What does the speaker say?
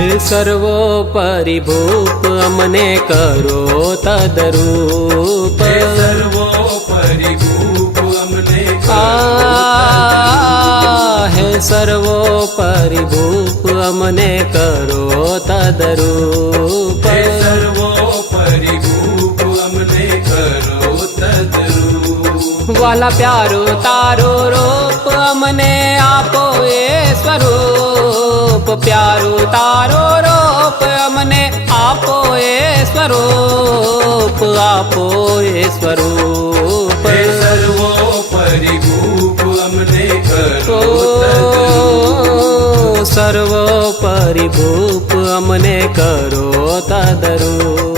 હે સર્વોપરી ભૂપ અમને કરો તદરૂપ, હે સર્વોપરી ભૂપ અમને હે સર્વોપરી ભૂપ અમને કરો તદરૂપ, હે સર્વોપરી ભૂપ અમને કરો તદરૂપ। વાલા પ્યારો તારો રૂપ અમને આપો એ સ્વરૂપ, પ્યારું તારો રૂપ અમને આપો એ સ્વરૂપ, આપો એ સ્વરૂપ। હે સર્વોપરી ભૂપ અમને કરો તદરૂપ, સર્વોપરી ભૂપ અમને કરો તદરૂપ।